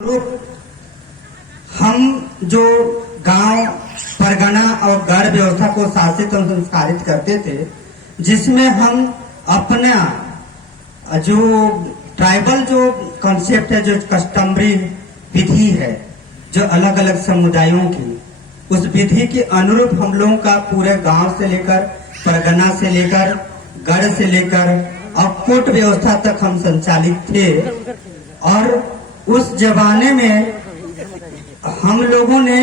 अनुरूप हम जो गांव परगना और गढ़ व्यवस्था को शासित और संस्कारित करते थे, जिसमें हम अपना जो ट्राइबल जो कॉन्सेप्ट है, जो कस्टमरी विधि है, जो अलग अलग समुदायों की, उस विधि के अनुरूप हम लोगों का पूरे गांव से लेकर परगना से लेकर गढ़ से लेकर और कोर्ट व्यवस्था तक हम संचालित थे। और उस जमाने में हम लोगों ने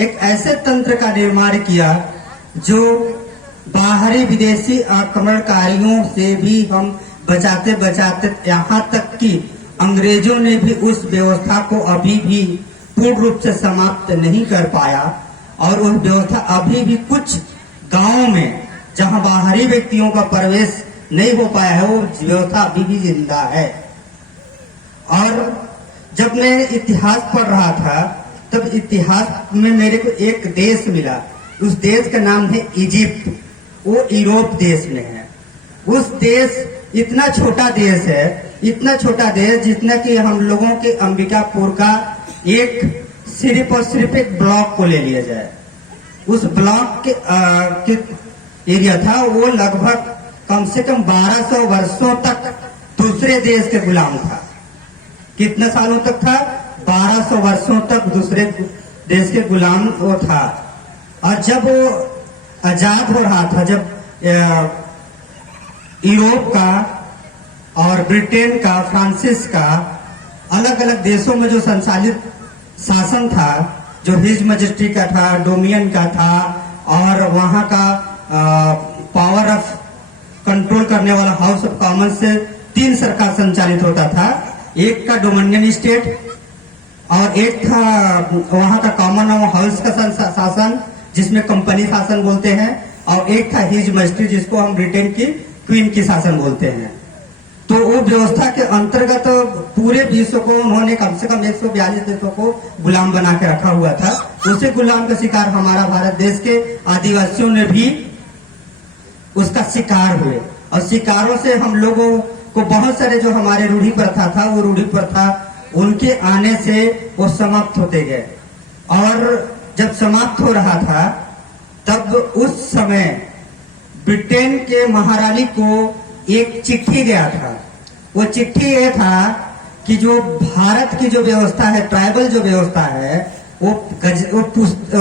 एक ऐसे तंत्र का निर्माण किया जो बाहरी विदेशी आक्रमणकारियों से भी हम बचाते बचाते यहाँ तक कि अंग्रेजों ने भी उस व्यवस्था को अभी भी पूर्ण रूप से समाप्त नहीं कर पाया। और उस व्यवस्था अभी भी कुछ गांवों में जहां बाहरी व्यक्तियों का प्रवेश नहीं हो पाया है, वो व्यवस्था अभी भी जिंदा है। और जब मैं इतिहास पढ़ रहा था, तब इतिहास में मेरे को एक देश मिला। उस देश का नाम है इजिप्ट। वो यूरोप देश में है। उस देश इतना छोटा देश है, इतना छोटा देश जितना कि हम लोगों के अंबिकापुर का एक सिर्फ और सिर्फ एक ब्लॉक को ले लिया जाए। उस ब्लॉक के एरिया था, वो लगभग कम से कम 1200 वर्षों तक दूसरे देश के गुलाम था। कितने सालों तक था? 1200 वर्षों तक दूसरे देश के गुलाम वो था। और जब वो आजाद हो रहा था, जब यूरोप का और ब्रिटेन का, फ्रांसिस का, अलग अलग देशों में जो संचालित शासन था, जो हिज मजेस्टी का था, डोमिनियन का था, और वहां का पावर ऑफ कंट्रोल करने वाला हाउस ऑफ कॉमन से 3 सरकार संचालित होता था। एक का डोमिनियन स्टेट, और एक था वहां का कॉमन हाउस का शासन, जिसमें कंपनी शासन बोलते हैं, और एक था हिज मजेस्टी, जिसको हम ब्रिटेन की क्वीन की शासन बोलते हैं। तो वो व्यवस्था के अंतर्गत पूरे विश्व को उन्होंने कम से कम 142 देशों को गुलाम बना के रखा हुआ था। उसी गुलाम का शिकार हमारा भारत देश के आदिवासियों ने भी उसका शिकार हुए। और शिकारों से हम लोगों को बहुत सारे जो हमारे रूढ़ी प्रथा था, वो रूढ़ी प्रथा उनके आने से वो समाप्त होते गए। और जब समाप्त हो रहा था, तब उस समय ब्रिटेन के महारानी को एक चिट्ठी गया था। वो चिट्ठी ये था कि जो भारत की जो व्यवस्था है, ट्राइबल जो व्यवस्था है, वो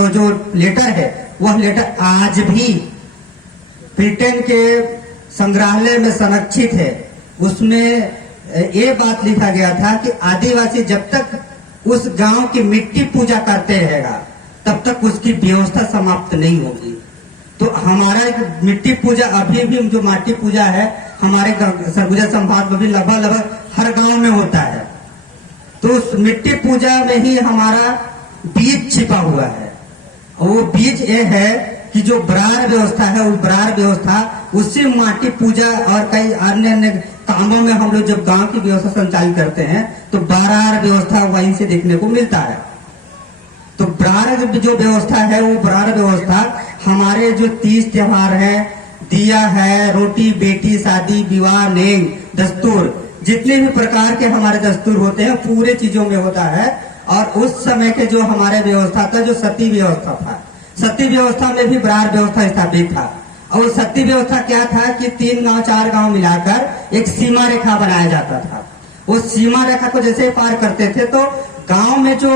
जो लेटर है, वह लेटर आज भी ब्रिटेन के संग्रहालय में संरक्षित है। उसमें ये बात लिखा गया था कि आदिवासी जब तक उस गांव की मिट्टी पूजा करते रहेगा, तब तक उसकी व्यवस्था समाप्त नहीं होगी। तो हमारा मिट्टी पूजा अभी भी जो माटी पूजा है, हमारे सरगुजा संभाग में भी लगभग हर गांव में होता है। तो उस मिट्टी पूजा में ही हमारा बीज छिपा हुआ है। और वो बीज ये है कि जो बरार व्यवस्था है, उस बरार व्यवस्था उसी माटी पूजा और कई अन्य अन्य कामों में हम लोग जब गांव की व्यवस्था संचालित करते हैं, तो बरार व्यवस्था वहीं से देखने को मिलता है। तो बरार जो व्यवस्था है, वो बरार व्यवस्था हमारे जो 30 त्योहार है, दिया है, रोटी बेटी, शादी विवाह, नेंग, दस्तूर, जितने भी प्रकार के हमारे दस्तूर होते हैं, पूरे चीजों में होता है। और उस समय के जो हमारे व्यवस्था था, जो सती व्यवस्था था, सती व्यवस्था में भी बरार व्यवस्था स्थापित था। और सती व्यवस्था क्या था कि 3 गांव 4 गांव मिलाकर एक सीमा रेखा बनाया जाता था। वो सीमा रेखा को जैसे पार करते थे, तो गांव में जो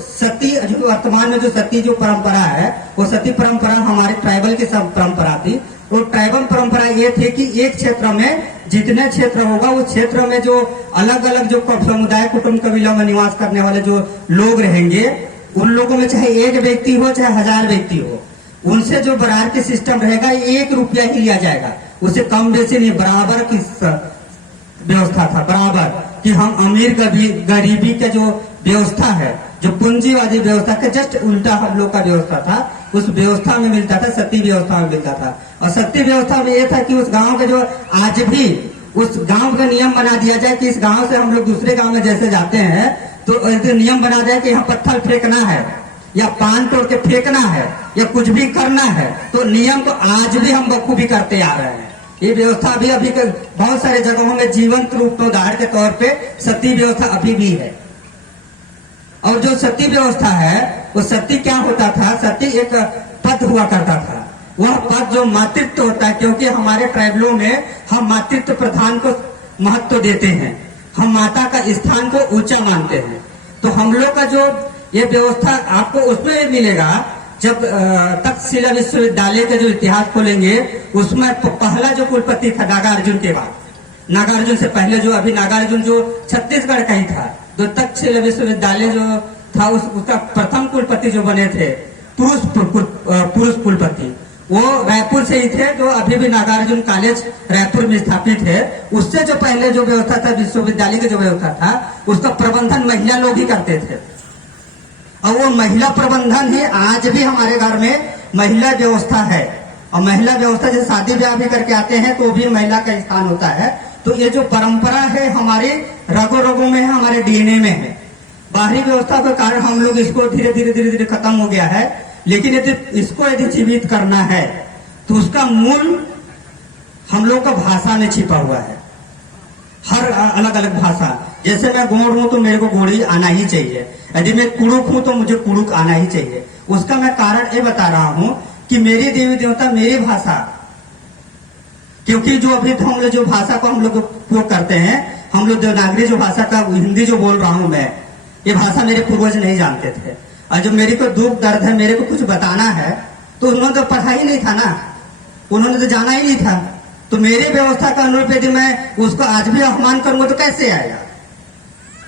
सती, जो वर्तमान में जो सती जो परंपरा है, वो सती परंपरा हमारे ट्राइबल की सब परंपरा थी। वो ट्राइबल परंपरा ये थी कि एक क्षेत्र में जितने क्षेत्र होगा, उस क्षेत्र में जो अलग अलग जो समुदाय, कुटुंब, कबीलों में निवास करने वाले जो लोग रहेंगे, उन लोगों में चाहे एक व्यक्ति हो चाहे 1000 व्यक्ति हो, उनसे जो बरार की सिस्टम रहेगा, 1 रुपया ही लिया जाएगा। उसे कम बेसी नहीं, बराबर की व्यवस्था था, बराबर कि हम अमीर गरीबी का जो व्यवस्था है, जो पूंजीवादी व्यवस्था के जस्ट उल्टा हम लोग का व्यवस्था था, उस व्यवस्था में मिलता था, सती व्यवस्था में मिलता था। और सती व्यवस्था में यह था कि उस गांव के जो आज भी उस गांव का नियम बना दिया जाए कि इस गांव से हम लोग दूसरे गांव में जैसे जाते हैं, तो नियम बना दिया कि यहाँ पत्थर फेंकना है, या पान तोड़ के फेंकना है, या कुछ भी करना है, तो नियम को आज भी हम बखूबी करते आ रहे हैं। ये व्यवस्था अभी बहुत सारे जगहों में जीवंत रूप में उदाहरण के तौर पे सती व्यवस्था अभी भी है। और जो सती व्यवस्था है वो सती क्या होता था, सती एक पद हुआ करता था। वह पद जो मातृत्व होता है, क्योंकि हमारे ट्राइबलों में हम मातृत्व प्रधान को महत्व देते हैं, हम माता का स्थान को ऊंचा मानते हैं। तो हम लोग का जो ये व्यवस्था आपको उसमें मिलेगा, जब तक्षशिला विश्वविद्यालय का जो इतिहास खोलेंगे उसमें पहला जो कुलपति था नागार्जुन के बाद, नागार्जुन से पहले जो अभी नागार्जुन जो छत्तीसगढ़ का ही था, जो तक्षशिला विश्वविद्यालय जो था उसका प्रथम कुलपति जो बने थे पुरुष कुलपति, वो रायपुर से ही थे, जो अभी भी नागार्जुन कॉलेज रायपुर में स्थापित है। उससे जो पहले जो व्यवस्था था विश्वविद्यालय की जो व्यवस्था था उसका प्रबंधन महिला लोग ही करते थे। और वो महिला प्रबंधन ही आज भी हमारे घर में महिला व्यवस्था है। और महिला व्यवस्था जैसे शादी ब्याह भी करके आते हैं तो भी महिला का स्थान होता है। तो ये जो परंपरा है हमारे रगों रगों में है, हमारे डीएनए में है। बाहरी व्यवस्था के कारण हम लोग इसको धीरे धीरे खत्म हो गया है, लेकिन यदि इसको जीवित करना है तो उसका मूल हम लोग का भाषा में छिपा हुआ है। हर अलग अलग भाषा, जैसे मैं गोड़ हूं तो मेरे को गोड़ी आना ही चाहिए, यदि मैं कुड़ुक हूं तो मुझे कुड़ुक आना ही चाहिए। उसका मैं कारण ये बता रहा हूं कि मेरी देवी देवता मेरी भाषा, क्योंकि जो अभी तो हम लोग जो भाषा को हम लोग उपयोग करते हैं, हम लोग देवनागरी जो भाषा का हिंदी जो बोल रहा हूं मैं, ये भाषा मेरे पूर्वज नहीं जानते थे। और जब मेरे को दुख दर्द है, मेरे को कुछ बताना है, तो उन्होंने तो पढ़ा ही नहीं था ना, उन्होंने तो जाना ही नहीं था। तो मेरी व्यवस्था का अनुरूप यदि मैं उसको आज भी अपमान करूंगा तो कैसे आएगा।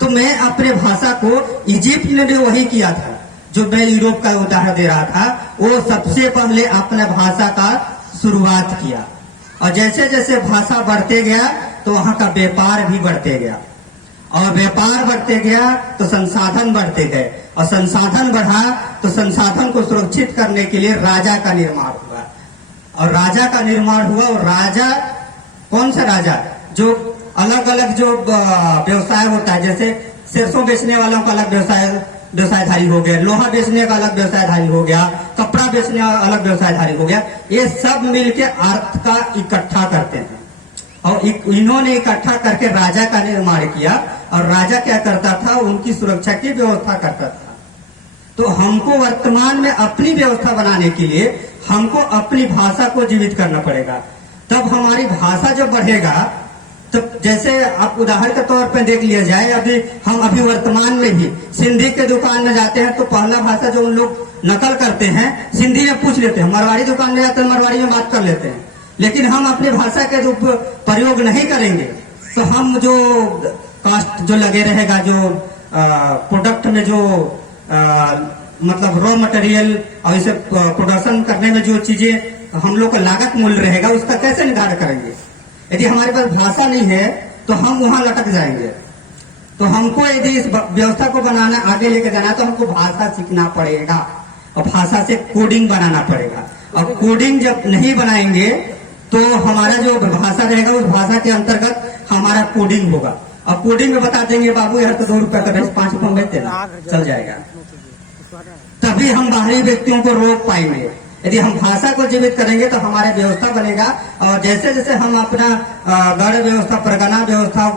तो मैं अपने भाषा को, इजिप्ट ने भी वही किया था, जो मैं यूरोप का उदाहरण दे रहा था, वो सबसे पहले अपने भाषा का शुरुआत किया। और जैसे जैसे भाषा बढ़ते गया तो वहां का व्यापार भी बढ़ते गया, और व्यापार बढ़ते गया तो संसाधन बढ़ते गए, और संसाधन बढ़ा तो संसाधन को सुरक्षित करने के लिए राजा का निर्माण हुआ। और राजा का निर्माण हुआ, और राजा कौन सा राजा, जो अलग अलग जो व्यवसाय होता है, जैसे सरसों बेचने वालों का अलग व्यवसायधारी हो गया, लोहा बेचने का अलग व्यवसायधारी हो गया, कपड़ा बेचने वाला अलग व्यवसायधारी हो गया। ये सब मिलके अर्थ का इकट्ठा करते हैं, और इन्होंने इकट्ठा करके राजा का निर्माण किया। और राजा क्या करता था, उनकी सुरक्षा की व्यवस्था करता था। तो हमको वर्तमान में अपनी व्यवस्था बनाने के लिए हमको अपनी भाषा को जीवित करना पड़ेगा। तब हमारी भाषा जब बढ़ेगा, तो जैसे आप उदाहरण के तौर पर देख लिया जाए, हम अभी वर्तमान में ही सिंधी के दुकान में जाते हैं तो पहला भाषा जो उन लोग नकल करते हैं सिंधी में पूछ लेते हैं, मरवाड़ी दुकान में जाते हैं मरवाड़ी में बात कर लेते हैं। लेकिन हम अपनी भाषा के जो प्रयोग नहीं करेंगे तो हम जो कास्ट जो लगे रहेगा, जो प्रोडक्ट में जो मतलब रॉ मटेरियल और इसे प्रोडक्शन करने में जो चीजें हम लोग का लागत मूल्य रहेगा, उसका कैसे निर्धारण करेंगे। यदि हमारे पास भाषा नहीं है तो हम वहां लटक जाएंगे। तो हमको यदि इस व्यवस्था को बनाना, आगे लेके जाना, तो हमको भाषा सीखना पड़ेगा, और भाषा से कोडिंग बनाना पड़ेगा। और कोडिंग जब नहीं बनाएंगे तो हमारा जो भाषा रहेगा उस भाषा के अंतर्गत हमारा कोडिंग होगा। और कोडिंग में बता देंगे बाबू यार तो 2 रुपए का 5 रुपए में देना चल जाएगा, तभी हम बाहरी व्यक्तियों को रोक पाएंगे। यदि हम भाषा को जीवित करेंगे तो हमारा व्यवस्था बनेगा। और जैसे जैसे हम अपना गढ़ व्यवस्था, परगना व्यवस्था,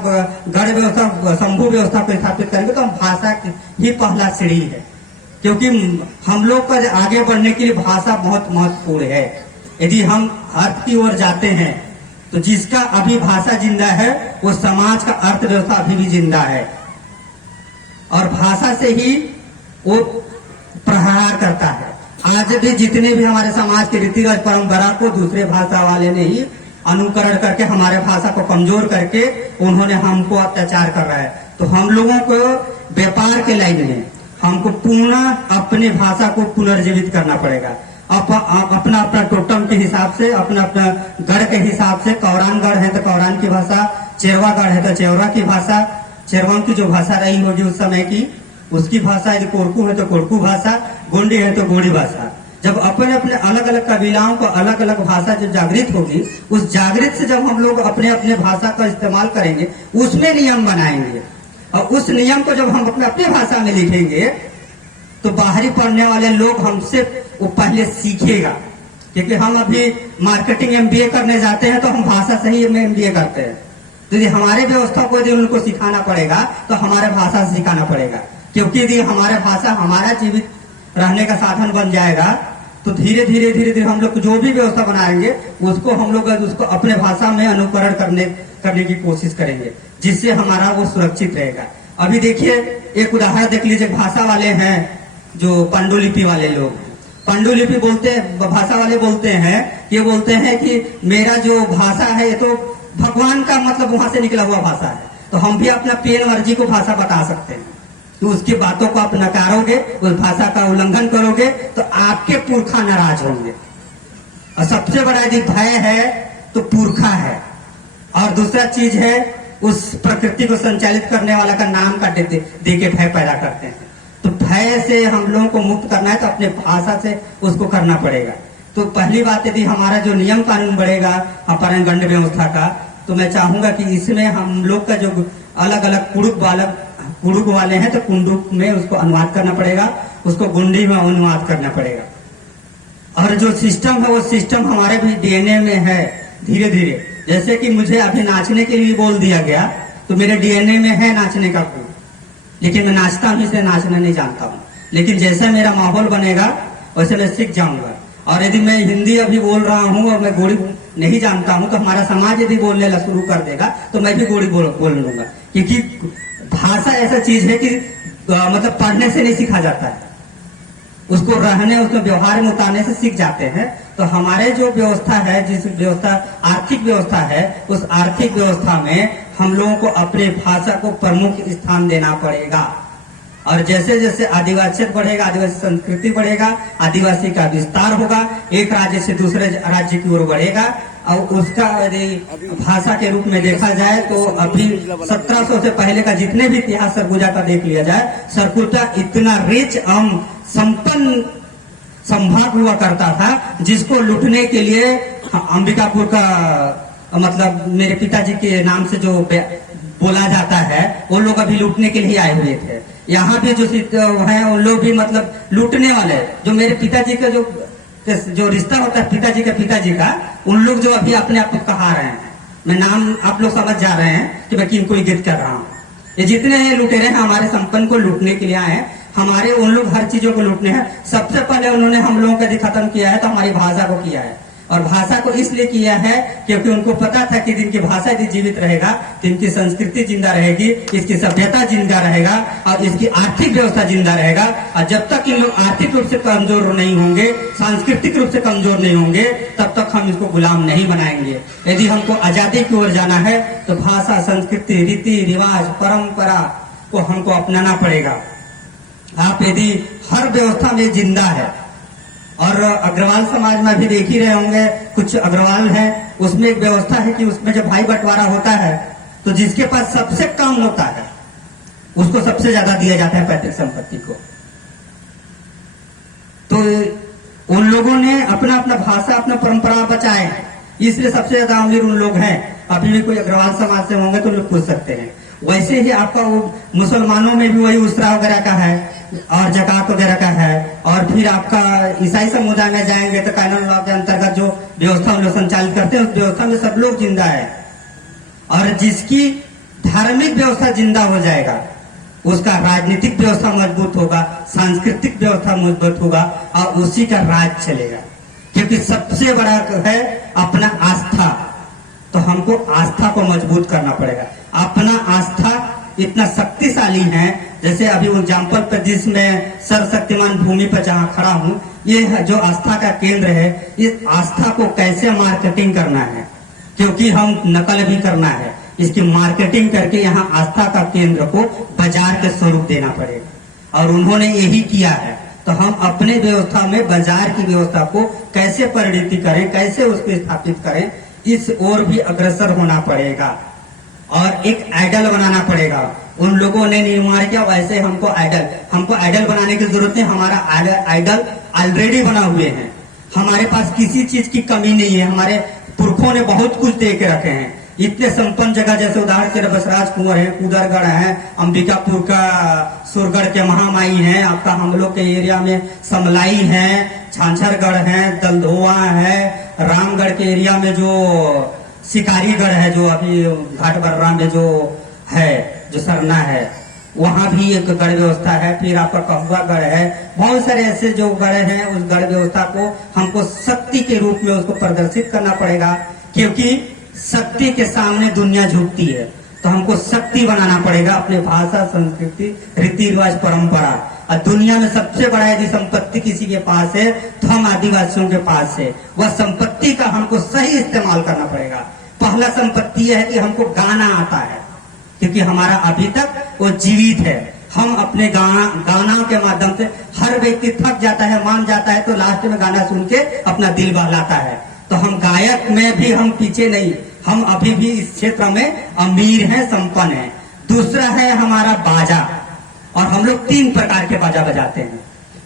गढ़ व्यवस्था, शंभू व्यवस्था को स्थापित करेंगे तो हम भाषा ही पहला सीढ़ी है, क्योंकि हम लोग का आगे बढ़ने के लिए भाषा बहुत महत्वपूर्ण है। यदि हम अर्थ की ओर जाते हैं तो जिसका अभी भाषा जिंदा है वो समाज का अर्थव्यवस्था अभी भी जिंदा है, और भाषा से ही वो प्रहार करता है। आज भी जितने भी हमारे समाज के रीति रिवाज परंपरा को दूसरे भाषा वाले ने ही अनुकरण करके हमारे भाषा को कमजोर करके उन्होंने हमको अत्याचार कर रहा है। तो हम लोगों को व्यापार के लाइन में हमको पूर्ण अपने भाषा को पुनर्जीवित करना पड़ेगा। अपना अपना टोटम के हिसाब से, अपना अपना गढ़ के हिसाब से, कौरान गढ़ है तो कौरान की भाषा, चेरवा गढ़ है तो चेरवा की भाषा, चेरवा की जो भाषा रही होगी उस समय की उसकी भाषा, यदि कोरकू है तो कोरकू भाषा, गोंडी है तो गोंडी भाषा। जब अपने अपने अलग अलग कबीलाओं को अलग अलग भाषा जो जागृत होगी, उस जागृत से जब हम लोग अपने अपने भाषा का इस्तेमाल करेंगे, उसमें नियम बनाएंगे, और उस नियम को जब हम अपने अपनी भाषा में लिखेंगे तो बाहरी पढ़ने वाले लोग हमसे वो पहले सीखेगा। क्योंकि हम अभी मार्केटिंग MBA करने जाते हैं तो हम भाषा से ही MBA करते हैं। तो यदि हमारे व्यवस्था को यदि उनको सिखाना पड़ेगा तो हमारे भाषा से सिखाना पड़ेगा। क्योंकि यदि हमारा भाषा हमारा जीवित रहने का साधन बन जाएगा तो धीरे धीरे हम लोग जो भी व्यवस्था बनाएंगे उसको हम लोग उसको अपने भाषा में अनुकरण करने की कोशिश करेंगे, जिससे हमारा वो सुरक्षित रहेगा। अभी देखिए एक उदाहरण देख लीजिए, भाषा वाले हैं जो पांडुलिपि वाले लोग, पांडुलिपि बोलते भाषा वाले बोलते हैं कि मेरा जो भाषा है ये तो भगवान का मतलब वहां से निकला हुआ भाषा है, तो हम भी अपना पेन मर्जी को भाषा बता सकते हैं। तो उसकी बातों को आप नकारोगे, उस भाषा का उल्लंघन करोगे तो आपके पुरखा नाराज होंगे। और सबसे बड़ा यदि भय है तो पुरखा है, और दूसरा चीज है उस प्रकृति को संचालित करने वाला का नाम का दे के भय पैदा करते हैं। तो भय से हम लोगों को मुक्त करना है तो अपने भाषा से उसको करना पड़ेगा। तो पहली बात यदि हमारा जो नियम कानून बढ़ेगा अपहरण गंड व्यवस्था का, तो मैं चाहूंगा कि इसमें हम लोग का जो अलग अलग कुड़ुक वाले हैं तो कुंडुक में उसको अनुवाद करना पड़ेगा, उसको गुंडी में अनुवाद करना पड़ेगा। और जो सिस्टम है वो सिस्टम हमारे भी डीएनए में है धीरे धीरे। जैसे कि मुझे अभी नाचने के लिए बोल दिया गया तो मेरे डीएनए में है नाचने का गुण, लेकिन मैं नाचता हूँ इसलिए नाचना नहीं जानता हूँ। लेकिन जैसा मेरा माहौल बनेगा वैसे मैं सीख जाऊंगा। और यदि मैं हिंदी अभी बोल रहा हूँ और मैं गोड़ी नहीं जानता हूँ तो हमारा समाज यदि बोलने ला शुरू कर देगा तो मैं भी गोड़ी बोल लूंगा। क्योंकि भाषा ऐसा चीज है कि मतलब पढ़ने से नहीं सीखा जाता है, उसको रहने उसको व्यवहार में उतारने से सीख जाते हैं। तो हमारे जो व्यवस्था है, जिस व्यवस्था आर्थिक व्यवस्था है, उस आर्थिक व्यवस्था में हम लोगों को अपने भाषा को प्रमुख स्थान देना पड़ेगा। और जैसे जैसे आदिवासियत बढ़ेगा, आदिवासी संस्कृति बढ़ेगा, आदिवासी का विस्तार होगा, एक राज्य से दूसरे राज्य की ओर बढ़ेगा। और उसका यदि भाषा के रूप में देखा जाए तो अभी 1700 से पहले का जितने भी इतिहास सरगुजा का देख लिया जाए, सरगुजा इतना रिच संपन्न संभाग हुआ करता था जिसको लूटने के लिए अंबिकापुर का मतलब मेरे पिताजी के नाम से जो बोला जाता है वो लोग अभी लूटने के लिए आए हुए थे। यहाँ पे जो है उन लोग भी मतलब लूटने वाले, जो मेरे पिताजी का जो रिश्ता होता है पिताजी का, उन लोग जो अभी अपने आप को कहा रहे हैं, मैं नाम आप लोग समझ जा रहे हैं कि मैं किनको इंगित कर रहा हूँ। ये जितने लुटेरे हैं हमारे संपन्न को लूटने के लिए आए हैं, हमारे उन लोग हर चीजों को लूटने हैं। सबसे पहले उन्होंने हम लोगों को यदि खत्म किया है तो हमारी भाषा को किया है। और भाषा को इसलिए किया है क्योंकि उनको पता था कि जिनकी भाषा यदि जीवित रहेगा तो इनकी संस्कृति जिंदा रहेगी, इसकी सभ्यता जिंदा रहेगा और इसकी आर्थिक व्यवस्था जिंदा रहेगा। और जब तक इन लोग आर्थिक रूप से कमजोर नहीं होंगे, सांस्कृतिक रूप से कमजोर नहीं होंगे, तब तक हम इसको गुलाम नहीं बनाएंगे। यदि हमको आजादी की ओर जाना है तो भाषा, संस्कृति, रीति रिवाज, परंपरा को हमको अपनाना पड़ेगा। आप यदि हर व्यवस्था में जिंदा है, और अग्रवाल समाज में भी देख ही रहे होंगे, कुछ अग्रवाल हैं, उसमें एक व्यवस्था है कि उसमें जब भाई बंटवारा होता है तो जिसके पास सबसे कम होता है उसको सबसे ज्यादा दिया जाता है पैतृक संपत्ति को। तो उन लोगों ने अपना अपना भाषा, अपना परंपरा बचाए, इसलिए सबसे ज्यादा अमीर उन लोग हैं। अभी भी कोई अग्रवाल समाज से होंगे तो लोग पूछ सकते हैं। वैसे ही आपका वो मुसलमानों में भी वही उसरा वगैरह का है और जकात वगैरह का है। और फिर आपका ईसाई समुदाय में जाएंगे तो कानून लॉ के अंतर्गत जो व्यवस्था हम लोग संचालित करते हैं उस व्यवस्था में सब लोग जिंदा है। और जिसकी धार्मिक व्यवस्था जिंदा हो जाएगा उसका राजनीतिक व्यवस्था मजबूत होगा, सांस्कृतिक व्यवस्था मजबूत होगा और उसी का राज चलेगा। क्योंकि सबसे बड़ा है अपना आस्था, तो हमको आस्था को मजबूत करना पड़ेगा। अपना आस्था इतना शक्तिशाली है, जैसे अभी एग्जाम्पल पर जिसमें सर्वशक्तिमान भूमि पर जहां खड़ा हूं, ये जो आस्था का केंद्र है, इस आस्था को कैसे मार्केटिंग करना है, क्योंकि हम नकल भी करना है, इसकी मार्केटिंग करके यहाँ आस्था का केंद्र को बाजार के स्वरूप देना पड़ेगा। और उन्होंने यही किया है। तो हम अपने व्यवस्था में बाजार की व्यवस्था को कैसे परिणति करें, कैसे उसको स्थापित करें, इस ओर भी अग्रसर होना पड़ेगा। और एक आइडल बनाना पड़ेगा। उन लोगों ने निर्माण किया, वैसे हमको आइडल बनाने की जरूरत नहीं। हमारा आइडल ऑलरेडी बना हुए हैं। हमारे पास किसी चीज की कमी नहीं है। हमारे पुरखों ने बहुत कुछ दे के रखे हैं। इतने संपन्न जगह, जैसे उदाहरण के लिए बसराज कुंवर है, कुदरगढ़ है, अंबिकापुर का सुरगढ़ के महामाई है, आपका हम लोग के एरिया में समलाई है, छाछरगढ़ है, दलधोआ है, रामगढ़ के एरिया में जो शिकारीगढ़ है, जो अभी घाट बर्रा में जो है, जो सरना है, वहां भी एक गढ़ व्यवस्था है। फिर आपका कहुआ गढ़ है, बहुत सारे ऐसे जो गढ़ हैं, उस गढ़ व्यवस्था को हमको शक्ति के रूप में उसको प्रदर्शित करना पड़ेगा, क्योंकि शक्ति के सामने दुनिया झुकती है। तो हमको शक्ति बनाना पड़ेगा अपने भाषा, संस्कृति, रीति रिवाज, परंपरा। और दुनिया में सबसे बड़ा यदि संपत्ति किसी के पास है तो हम आदिवासियों के पास है। वह संपत्ति का हमको सही इस्तेमाल करना पड़ेगा। पहला संपत्ति यह है कि हमको गाना आता है, क्योंकि हमारा अभी तक वो जीवित है। हम अपने गाना के माध्यम से, हर व्यक्ति थक जाता है, मान जाता है, तो लास्ट में गाना सुन के अपना दिल बहलाता है। तो हम गायक में भी हम पीछे नहीं, हम अभी भी इस क्षेत्र में अमीर हैं, संपन्न हैं। दूसरा है हमारा बाजा, और हम लोग 3 प्रकार के बाजा बजाते हैं,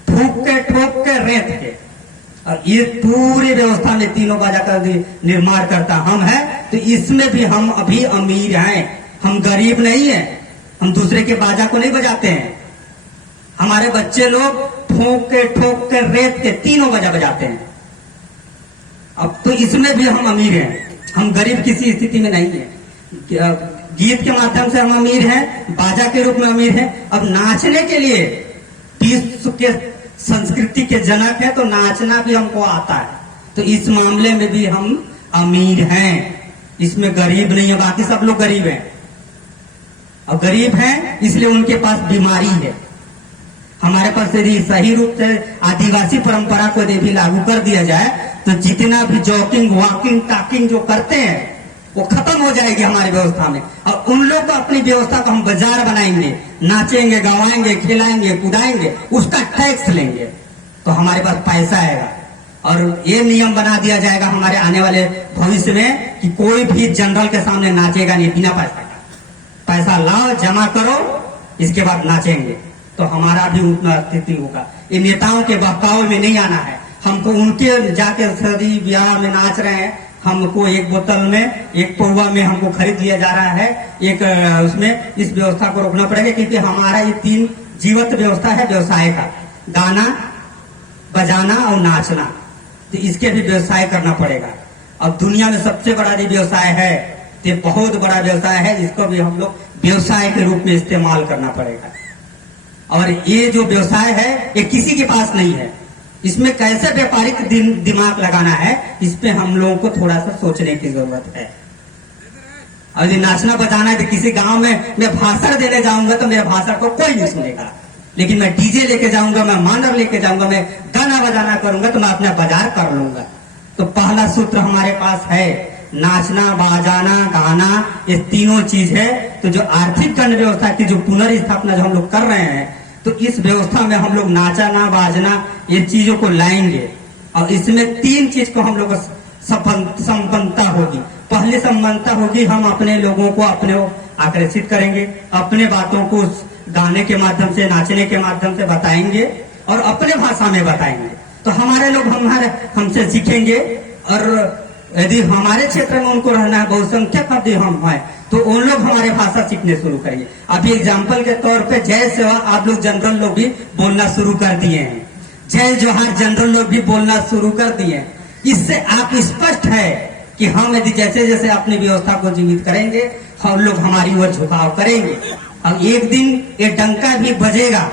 फूक के, ठोक के, रेत के। और ये पूरी व्यवस्था में तीनों बाजा का निर्माण करता हम है। तो इसमें भी हम अभी अमीर हैं, हम गरीब नहीं है। हम दूसरे के बाजा को नहीं बजाते हैं। हमारे बच्चे लोग फूक के, ठोक के, रेत के तीनों बाजा बजाते हैं। अब तो इसमें भी हम अमीर हैं, हम गरीब किसी स्थिति में नहीं है। गीत के माध्यम से हम अमीर हैं, बाजा के रूप में अमीर हैं। अब नाचने के लिए विश्व के संस्कृति के जनक है, तो नाचना भी हमको आता है। तो इस मामले में भी हम अमीर हैं, इसमें गरीब नहीं है। बाकी सब लोग गरीब हैं, और गरीब हैं इसलिए उनके पास बीमारी है। हमारे पास यदि सही रूप से आदिवासी परंपरा को यदि लागू कर दिया जाए तो जितना भी जॉकिंग, वॉकिंग, टॉकिंग जो करते हैं वो खत्म हो जाएगी हमारी व्यवस्था में। और उन लोग को अपनी व्यवस्था को हम बाजार बनाएंगे, नाचेंगे, गवाएंगे, खिलाएंगे, कुदाएंगे, उसका टैक्स लेंगे, तो हमारे पास पैसा आएगा। और ये नियम बना दिया जाएगा हमारे आने वाले भविष्य में कि कोई भी जनरल के सामने नाचेगा नहीं बिना पैसा का। पैसा लाओ, जमा करो, इसके बाद नाचेंगे, तो हमारा भी उतना स्थिति होगा। ये नेताओं के बहकावे में नहीं आना है। हमको उनके जाके शादी ब्याह में नाच रहे हैं, हमको एक बोतल में, एक पौवा में हमको खरीद लिया जा रहा है, एक उसमें इस व्यवस्था को रोकना पड़ेगा। क्योंकि हमारा ये 3 जीवित व्यवस्था है व्यवसाय का, गाना, बजाना और नाचना। तो इसके भी व्यवसाय करना पड़ेगा। अब दुनिया में सबसे बड़ा जो व्यवसाय है, ये बहुत बड़ा व्यवसाय है, इसको भी हम लोग व्यवसाय के रूप में इस्तेमाल करना पड़ेगा। और ये जो व्यवसाय है ये किसी के पास नहीं है। इसमें कैसे व्यापारिक दिमाग लगाना है, इस पे हम लोगों को थोड़ा सा सोचने की जरूरत है। और यदि नाचना बजाना है तो किसी गांव में मैं भाषण देने जाऊंगा तो मेरे भाषण को कोई नहीं सुनेगा। लेकिन मैं डीजे लेके जाऊंगा, मैं मानर लेके जाऊंगा, मैं गाना बजाना करूंगा, तो मैं अपना बाजार कर लूंगा। तो पहला सूत्र हमारे पास है नाचना, बजाना, गाना, ये तीनों चीज है। तो जो आर्थिक कर्ण व्यवस्था की जो पुनर्स्थापना जो हम लोग कर रहे हैं, तो इस व्यवस्था में हम लोग नाचना, बाजना, ये चीजों को लाएंगे। और इसमें 3 चीज को हम लोग संपन्नता होगी। पहली संपन्नता होगी, हम अपने लोगों को अपने आकर्षित करेंगे, अपने बातों को गाने के माध्यम से, नाचने के माध्यम से बताएंगे और अपने भाषा में बताएंगे। तो हमारे लोग हमसे सीखेंगे। और यदि हमारे क्षेत्र में उनको रहना है, बहुसंख्यक यदि हम हैं, तो उन लोग हमारे भाषा सीखने शुरू करेंगे। अभी एग्जाम्पल के तौर पे जय सेवा आप लोग जनरल लोग भी बोलना शुरू कर दिए हैं, जय जोहार जनरल लोग भी बोलना शुरू कर दिए हैं। इससे आप स्पष्ट है कि हम यदि जैसे जैसे अपनी व्यवस्था को जीवित करेंगे, हम लोग हमारी ओर झुकाव करेंगे। और एक दिन ये डंका भी बजेगा।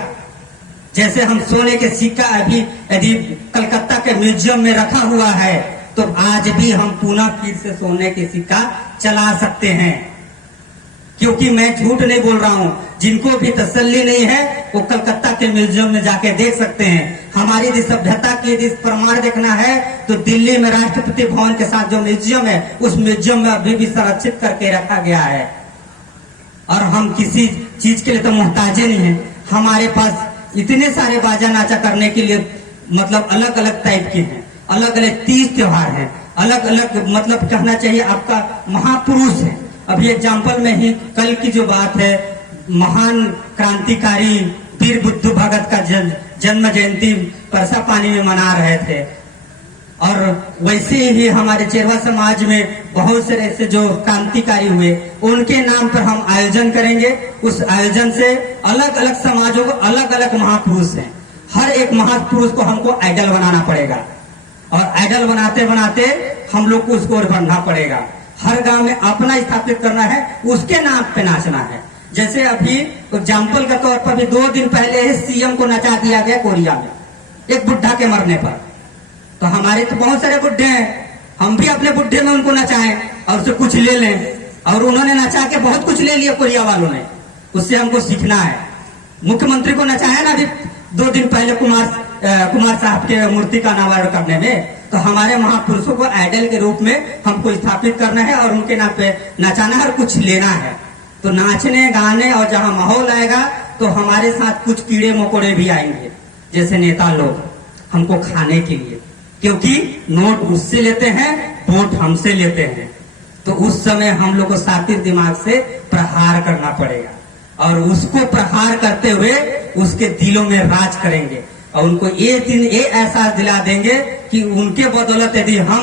जैसे हम सोने के सिक्का अभी यदि कलकत्ता के म्यूजियम में रखा हुआ है, तो आज भी हम पुनः फिर से सोने के सिक्का चला सकते हैं। क्योंकि मैं झूठ नहीं बोल रहा हूं, जिनको भी तसल्ली नहीं है वो कलकत्ता के म्यूजियम में जाके देख सकते हैं। हमारी यदि सभ्यता की यदि प्रमाण देखना है तो दिल्ली में राष्ट्रपति भवन के साथ जो म्यूजियम है, उस म्यूजियम में अभी भी संरक्षित करके रखा गया है। और हम किसी चीज के लिए तो मोहताजे नहीं है। हमारे पास इतने सारे बाजा नाचा करने के लिए मतलब अलग अलग टाइप के हैं, अलग अलग तीज त्योहार है, अलग अलग मतलब कहना चाहिए आपका महापुरुष है। अभी एग्जाम्पल में ही कल की जो बात है, महान क्रांतिकारी वीर बुद्धू भगत का जन्म जयंती परसा पानी में मना रहे थे। और वैसे ही हमारे चेरवा समाज में बहुत से ऐसे जो क्रांतिकारी हुए, उनके नाम पर हम आयोजन करेंगे। उस आयोजन से अलग अलग समाजों को अलग अलग महापुरुष हैं। हर एक महापुरुष को हमको आइडल बनाना पड़ेगा, और आइडल बनाते बनाते हम लोग को उसको बढ़ना पड़ेगा। हर गांव में अपना स्थापित करना है, उसके नाम पे नाचना है। जैसे अभी एग्जाम्पल के तौर पर अभी 2 दिन पहले ही सीएम को नचा दिया गया कोरिया में एक बुढ़ा के मरने पर। तो हमारे तो बहुत सारे बुढ़े हैं, हम भी अपने बुढ़े में उनको नचाएं और उससे कुछ ले लें। और उन्होंने नचा के बहुत कुछ ले लिया कोरिया वालों ने, उससे हमको सीखना है। मुख्यमंत्री को नचाया ना अभी 2 दिन पहले कुमार साहब के मूर्ति का अनावरण करने में। तो हमारे महापुरुषों को आइडल के रूप में हमको स्थापित करना है और उनके नाम पे नचाना है और कुछ लेना है। तो नाचने गाने और जहां माहौल आएगा तो हमारे साथ कुछ कीड़े मकोड़े भी आएंगे, जैसे नेता लोग हमको खाने के लिए, क्योंकि नोट उससे लेते हैं, वोट हमसे लेते हैं। तो उस समय हम लोग को शातिर दिमाग से प्रहार करना पड़ेगा और उसको प्रहार करते हुए उसके दिलों में राज करेंगे और उनको एक दिन ये एहसास दिला देंगे कि उनके बदौलत यदि हम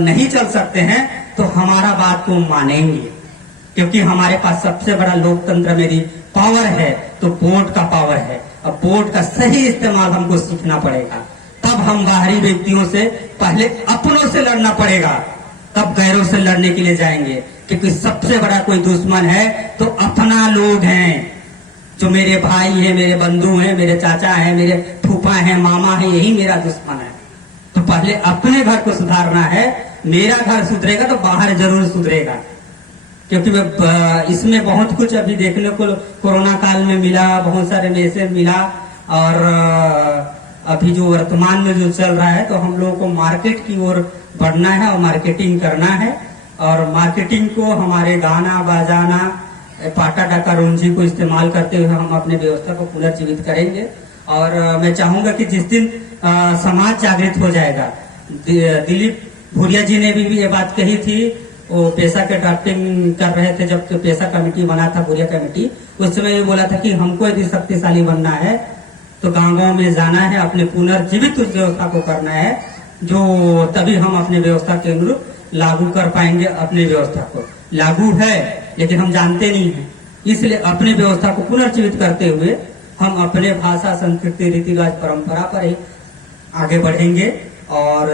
नहीं चल सकते हैं तो हमारा बात को मानेंगे। क्योंकि हमारे पास सबसे बड़ा लोकतंत्र में पावर है तो वोट का पावर है। अब वोट का सही इस्तेमाल हमको सीखना पड़ेगा, तब हम बाहरी व्यक्तियों से पहले अपनों से लड़ना पड़ेगा, तब गैरों से लड़ने के लिए जाएंगे। क्योंकि सबसे बड़ा कोई दुश्मन है तो अपना लोग हैं, जो मेरे भाई हैं, मेरे बंधु हैं, मेरे चाचा हैं, मेरे फूफा हैं, मामा हैं, यही मेरा दुश्मन है। तो पहले अपने घर को सुधारना है। मेरा घर सुधरेगा तो बाहर जरूर सुधरेगा। क्योंकि इसमें बहुत कुछ अभी देखने को कोरोना काल में मिला, बहुत सारे मैसेज मिला। और अभी जो वर्तमान में जो चल रहा है तो हम लोगों को मार्केट की ओर बढ़ना है और मार्केटिंग करना है। और मार्केटिंग को हमारे गाना बाजाना पाटा डाका रुंझी को इस्तेमाल करते हुए हम अपने व्यवस्था को पुनर्जीवित करेंगे। और मैं चाहूंगा कि जिस दिन समाज जागृत हो जाएगा, दिलीप भुरिया जी ने भी ये बात कही थी, वो पैसा के ड्राफ्टिंग कर रहे थे जब पैसा कमेटी बना था, भुरिया कमेटी, उस समय ये बोला था कि हमको यदि शक्तिशाली बनना है तो गांव-गांव में जाना है, अपने पुनर्जीवित उस व्यवस्था को करना है, जो तभी हम अपने व्यवस्था के अनुरूप लागू कर पाएंगे। अपने व्यवस्था को लागू है लेकिन हम जानते नहीं हैं, इसलिए अपने व्यवस्था को पुनर्जीवित करते हुए हम अपने भाषा, संस्कृति, रीति रिवाज, परंपरा पर ही आगे बढ़ेंगे। और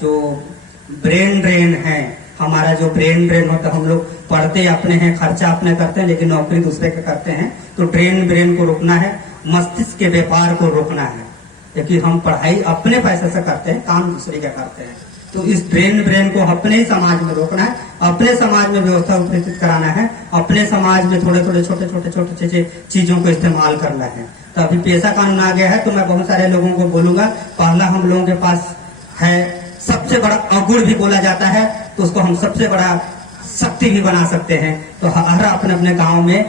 जो ब्रेन ड्रेन है, हमारा जो ब्रेन ड्रेन होता है, हम लोग पढ़ते अपने हैं, खर्चा अपने करते हैं लेकिन नौकरी दूसरे के करते हैं। तो ब्रेन को रोकना है, मस्तिष्क के व्यापार को रोकना है। क्योंकि हम पढ़ाई अपने पैसे से करते हैं, काम दूसरे का करते हैं। तो इस ब्रेन को अपने ही समाज में रोकना है, अपने समाज में व्यवस्था उपस्थित कराना है, अपने समाज में थोड़े छोटे चीजों को इस्तेमाल करना है। तो अभी पैसा कानून आ गया है तो मैं बहुत सारे लोगों को बोलूंगा, पहला हम लोगों के पास है सबसे बड़ा अवगुण भी बोला जाता है तो उसको हम सबसे बड़ा शक्ति भी बना सकते हैं। तो हर अपने अपने गांव में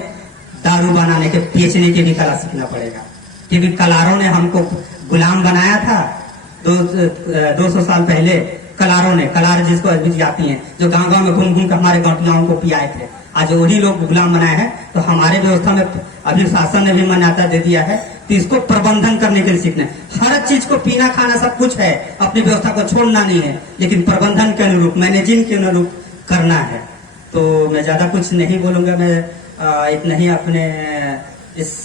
दारू बनाने के, बेचने की भी कला सीखना पड़ेगा। क्योंकि कलारों ने हमको गुलाम बनाया था 200 साल पहले। कलार जिसको अभी जाती हैं, जो गांव-गांव में घूम के हमारे गांव को पियाए थे, आज वही लोग गुलाम बनाए हैं। तो हमारे व्यवस्था में अभी शासन ने भी मान्यता दे दिया है तो इसको प्रबंधन करने के लिए सीखना है। हर चीज को पीना खाना सब कुछ है, अपनी व्यवस्था को छोड़ना नहीं है, लेकिन प्रबंधन के अनुरूप, मैनेजिंग के अनुरूप करना है। तो मैं ज्यादा कुछ नहीं बोलूंगा, मैं इतना ही अपने इस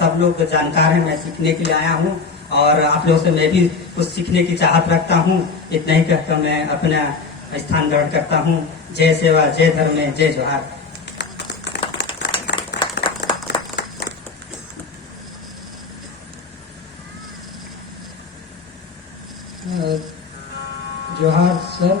सब लोग जानकार हैं, मैं सीखने के लिए आया हूँ और आप लोगों से मैं भी कुछ सीखने की चाहत रखता हूँ। इतना ही कहकर मैं अपना स्थान ग्रहण करता हूँ। जय सेवा, जय धर्म, जय जोहार। जोहार सर।